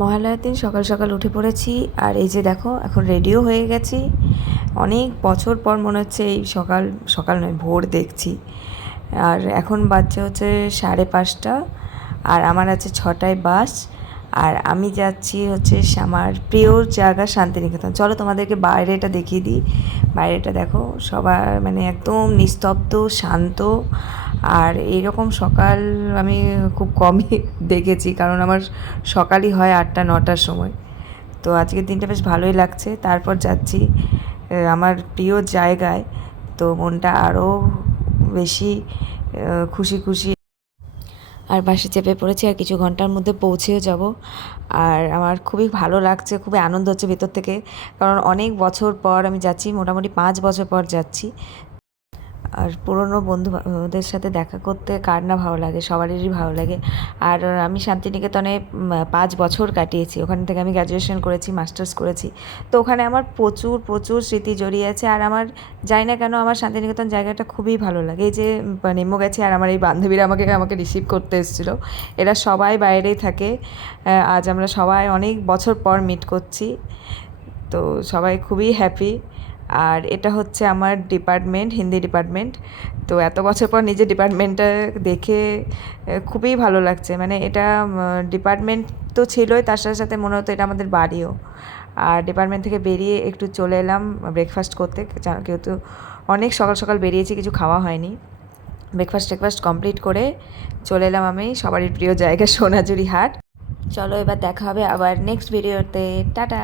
মহালয়ার দিন সকাল সকাল উঠে পড়েছি, আর এই যে দেখো এখন রেডিও হয়ে গেছি। অনেক বছর পর মনে হচ্ছে এই সকাল সকাল নয়, ভোর দেখছি। আর এখন বাজছে হচ্ছে 5:30, আর আমার আছে 6টায় বাস। আর আমি যাচ্ছি হচ্ছে আমার প্রিয় জায়গা শান্তিনিকেতন। চলো তোমাদেরকে বাইরেটা দেখিয়ে দিই। বাইরেটা দেখো, সবাই মানে একদম নিস্তব্ধ শান্ত। আর এইরকম সকাল আমি খুব কমই দেখেছি, কারণ আমার সকালই হয় 8টা-9টার সময়। তো আজকের দিনটা বেশ ভালোই লাগছে। তারপর যাচ্ছি আমার প্রিয় জায়গায়, তো মনটা আরও বেশি খুশি খুশি। আর বাসে চেপে পড়েছি, আর কিছু ঘন্টার মধ্যে পৌঁছেও যাব। আর আমার খুবই ভালো লাগছে, খুবই আনন্দ হচ্ছে ভেতর থেকে, কারণ অনেক বছর পর আমি যাচ্ছি, মোটামুটি 5 বছর পর যাচ্ছি। আর পুরনো বন্ধুদের সাথে দেখা করতে কার না ভালো লাগে, সবারই ভালো লাগে। আর আমি শান্তিনিকেতনে 5 বছর কাটিয়েছি। ওখান থেকে আমি গ্র্যাজুয়েশন করেছি, মাস্টার্স করেছি। তো ওখানে আমার প্রচুর প্রচুর স্মৃতি জড়িয়ে আছে। আর আমার জানি না কেন আমার শান্তিনিকেতন জায়গাটা খুবই ভালো লাগে। এই যে নেমো গেছে, আর আমার এই বান্ধবীরা আমাকে আমাকে রিসিভ করতে এসেছিলো। এরা সবাই বাইরেই থাকে। আজ আমরা সবাই অনেক বছর পর মিট করছি, তো সবাই খুবই হ্যাপি। আর এটা হচ্ছে আমার ডিপার্টমেন্ট, হিন্দি ডিপার্টমেন্ট। তো এত বছর পর নিজের ডিপার্টমেন্টটা দেখে খুবই ভালো লাগছে। মানে এটা ডিপার্টমেন্ট তো ছিলই, তার সাথে সাথে মনে হতো এটা আমাদের বাড়িও। আর ডিপার্টমেন্ট থেকে বেরিয়ে একটু চলে এলাম ব্রেকফাস্ট করতে, যেহেতু অনেক সকাল সকাল বেরিয়েছি, কিছু খাওয়া হয়নি। ব্রেকফাস্ট কমপ্লিট করে চলে এলাম আমি সবারই প্রিয় জায়গা সোনাঝুরি হাট। চলো এবার দেখা হবে আবার নেক্সট ভিডিওতে। টাটা।